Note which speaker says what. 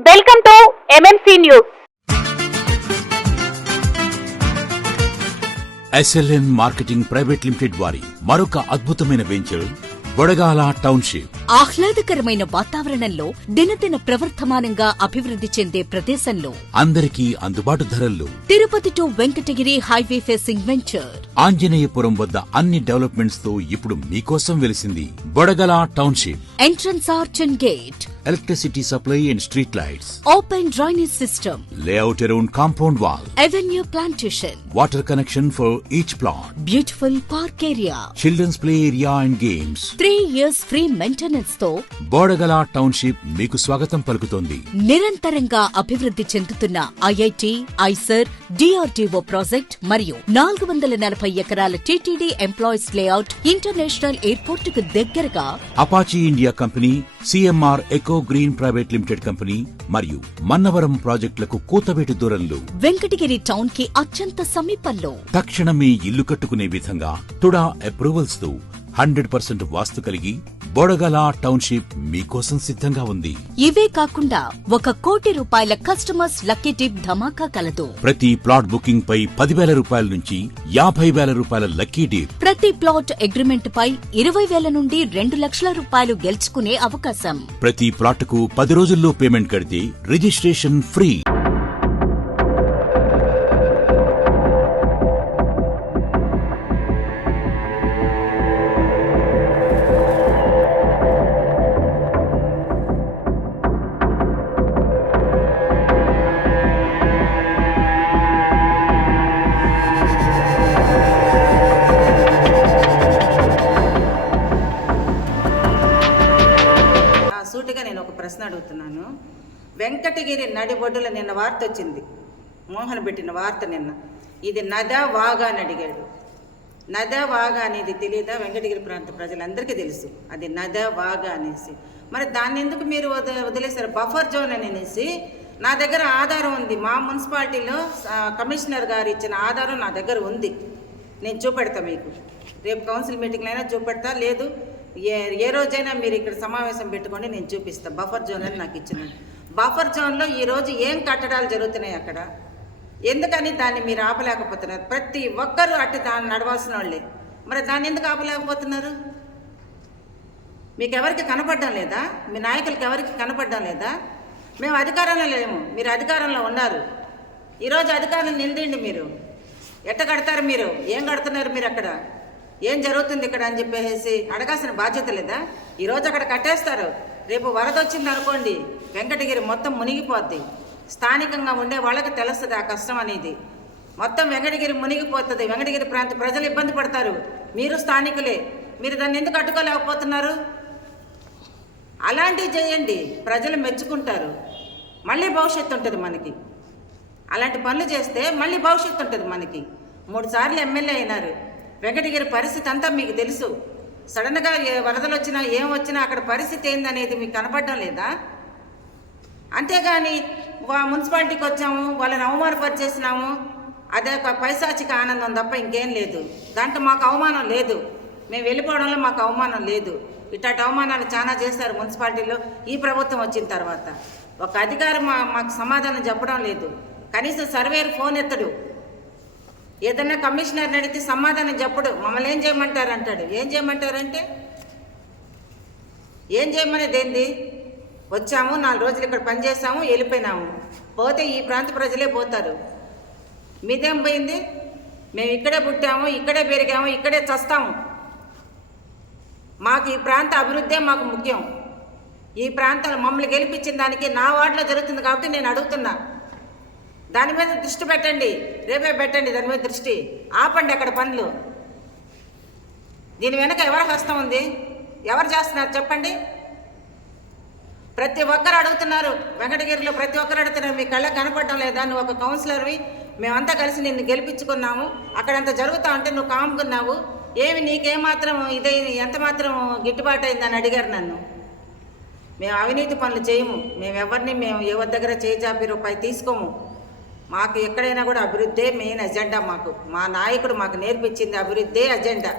Speaker 1: Welcome to MMC news
Speaker 2: SLN marketing private limited వారి మరొక అద్భుతమైన వెంచర్ బొడగాల టౌన్షిప్
Speaker 3: ఆహ్లాదకరమైన వాతావరణంలో దినదిన ప్రవర్ధమానంగా అభివృద్ధి చెందే ప్రదేశంలో
Speaker 2: అందరికీ అందుబాటు ధరల్లో
Speaker 3: Tirupati to Venkatagiri highway facing venture.
Speaker 2: Anjaneyapuram వద్ద అన్ని డెవలప్మెంట్స్తో ఇప్పుడు మీకోసం వెలిసింది Bodagala township.
Speaker 3: Entrance arch and gate.
Speaker 2: Electricity supply and street lights.
Speaker 3: Open drainage system.
Speaker 2: Layout around compound wall.
Speaker 3: Avenue plantation.
Speaker 2: Water connection for each plot.
Speaker 3: Beautiful park area.
Speaker 2: Children's play area and games.
Speaker 3: Three years free maintenance. తో
Speaker 2: Bodagala township మీకు స్వాగతం పలుకుతోంది.
Speaker 3: నిరంతరంగా అభివృద్ధి చెందుతున్న IIT IISER DRDO project మరియు నాలుగు వందల నలభై ఎకరాల టీటీడీ ఎంప్లాయీస్ లేఅవుట్ ఇంటర్నేషనల్ ఎయిర్పోర్ట్కు దగ్గరగా
Speaker 2: Apache India company CMR eco green private limited company మరియు మన్నవరం ప్రాజెక్టులకు కూతవేటు దూరంలో
Speaker 3: వెంకటగిరి టౌన్కి అత్యంత సమీపంలో
Speaker 2: తక్షణమే ఇల్లు కట్టుకునే విధంగా తుడా అప్రూవల్స్తో హండ్రెడ్ పర్సెంట్ వాస్తు కలిగి బొడగల టౌన్షిప్ మీకోసం సిద్ధంగా ఉంది.
Speaker 3: ఇవే కాకుండా ఒక కోటి రూపాయల కస్టమర్స్ లక్కీ టిప్ ధమాకా కలదు
Speaker 2: ప్రతి ప్లాట్ బుకింగ్ పై పదివేల రూపాయల నుంచి యాభై వేల రూపాయల లక్కీ డీప్
Speaker 3: ప్రతి ప్లాట్ అగ్రిమెంట్ పై ఇరవై వేల నుండి రెండు లక్షల రూపాయలు గెలుచుకునే అవకాశం.
Speaker 2: ప్రతి ప్లాట్కు పది రోజుల్లో పేమెంట్ కడితే రిజిస్ట్రేషన్ ఫ్రీ.
Speaker 4: వెంకటగిరి నడిబొడ్డులో నిన్న వార్త వచ్చింది. మోహన్ పెట్టిన వార్త నిన్న. ఇది నదా వాగా అని అడిగాడు. నదా వాగా అనేది తెలియదా? వెంకటగిరి ప్రాంత ప్రజలందరికీ తెలుసు. అది నదా వాగా అనేసి. మరి దాన్ని ఎందుకు మీరు వద వదిలేశారు? బఫర్ జోన్ అని అనేసి. నా దగ్గర ఆధారం ఉంది. మా మున్సిపాలిటీలో కమిషనర్ గారు ఇచ్చిన ఆధారం నా దగ్గర ఉంది. నేను చూపెడతా మీకు. రేపు కౌన్సిల్ మీటింగ్లో అయినా చూపెడతా. లేదు ఏ ఏ రోజైనా మీరు ఇక్కడ సమావేశం పెట్టుకోండి నేను చూపిస్తాను బఫర్ జోన్ అని నాకు ఇచ్చిన. బఫర్ జోన్లో ఈరోజు ఏం కట్టడాలు జరుగుతున్నాయి అక్కడ? ఎందుకని దాన్ని మీరు ఆపలేకపోతున్నారు? ప్రతి ఒక్కరూ అటు దాన్ని నడవాల్సిన వాళ్ళే. మరి దాన్ని ఎందుకు ఆపలేకపోతున్నారు? మీకు ఎవరికి కనపడడం లేదా? మీ నాయకులకి ఎవరికి కనపడడం లేదా? మేము అధికారంలో లేము. మీరు అధికారంలో ఉన్నారు. ఈరోజు అధికారం నిలదండి మీరు. ఎట్ట కడతారు మీరు? ఏం కడుతున్నారు మీరు అక్కడ? ఏం జరుగుతుంది ఇక్కడ అని చెప్పేసి అడగాల్సిన బాధ్యత లేదా? ఈరోజు అక్కడ కట్టేస్తారు. రేపు వరద వచ్చింది అనుకోండి వెంకటగిరి మొత్తం మునిగిపోద్ది. స్థానికంగా ఉండే వాళ్ళకి తెలుస్తుంది ఆ కష్టం అనేది. మొత్తం వెంకటగిరి మునిగిపోతుంది. వెంకటగిరి ప్రాంత ప్రజలు ఇబ్బంది పడతారు. మీరు స్థానికులే. మీరు దాన్ని ఎందుకు అడ్డుకోలేకపోతున్నారు? అలాంటివి చేయండి. ప్రజలు మెచ్చుకుంటారు. మళ్ళీ భవిష్యత్తు ఉంటుంది మనకి. అలాంటి పనులు చేస్తే మళ్ళీ భవిష్యత్తు ఉంటుంది మనకి. మూడు సార్లు ఎమ్మెల్యే అయినారు. వెంకటగిరి పరిస్థితి అంతా మీకు తెలుసు. సడన్గా ఏ వరదలు వచ్చినా ఏం వచ్చినా అక్కడ పరిస్థితి ఏందనేది మీకు కనపడడం లేదా? అంతేగాని వా మున్సిపాలిటీకి వచ్చాము వాళ్ళని అవమానపరిచేసినాము అదే ఒక పైశాచిక ఆనందం తప్ప ఇంకేం లేదు. దాంట్లో మాకు అవమానం లేదు. మేము వెళ్ళిపోవడంలో మాకు అవమానం లేదు. ఇట్లాంటి అవమానాలు చాలా చేస్తారు మున్సిపాలిటీలో. ఈ ప్రభుత్వం వచ్చిన తర్వాత ఒక అధికారి మా మాకు సమాధానం చెప్పడం లేదు. కనీసం సర్వేరు ఫోన్ ఎత్తడు. ఏదన్నా కమిషనర్ని అడిగితే సమాధానం చెప్పడు. మమ్మల్ని ఏం చేయమంటారు అంటాడు. ఏం చేయమంటారంటే? ఏం చేయమనేది ఏంది వచ్చాము నాలుగు రోజులు ఇక్కడ పనిచేసాము వెళ్ళిపోయినాము. పోతే ఈ ప్రాంత ప్రజలే పోతారు. మీదేం పోయింది? మేము ఇక్కడే పుట్టాము ఇక్కడే పెరిగాము ఇక్కడే చస్తాము. మాకు ఈ ప్రాంత అభివృద్ధే మాకు ముఖ్యం. ఈ ప్రాంతంలో మమ్మల్ని గెలిపించిన దానికి నా వార్డులో జరుగుతుంది కాబట్టి నేను అడుగుతున్నా. దాని మీద దృష్టి పెట్టండి. రేపే పెట్టండి దాని మీద దృష్టి. ఆపండి అక్కడ పనులు. దీని వెనక ఎవరి హస్తం ఉంది? ఎవరు చేస్తున్నారు చెప్పండి. ప్రతి ఒక్కరు అడుగుతున్నారు. వెంకటగిరిలో ప్రతి ఒక్కరు అడుగుతున్నారు మీ కళ్ళ కనపడడం లేదా? నువ్వు ఒక కౌన్సిలర్వి మేమంతా కలిసి నిన్ను గెలిపించుకున్నాము. అక్కడంత జరుగుతా ఉంటే నువ్వు కాముకున్నావు ఏమి నీకేమాత్రం ఇదే ఎంత మాత్రం గిట్టుబాటు అయిందని అడిగారు నన్ను. మేము అవినీతి పనులు చేయము. మేము ఎవరిని మేము ఎవరి దగ్గర చేజాపి రూపాయి తీసుకోము. మాకు ఎక్కడైనా కూడా అభివృద్ధే మెయిన్ అజెండా మాకు. మా నాయకుడు మాకు నేర్పించింది అభివృద్ధే అజెండా.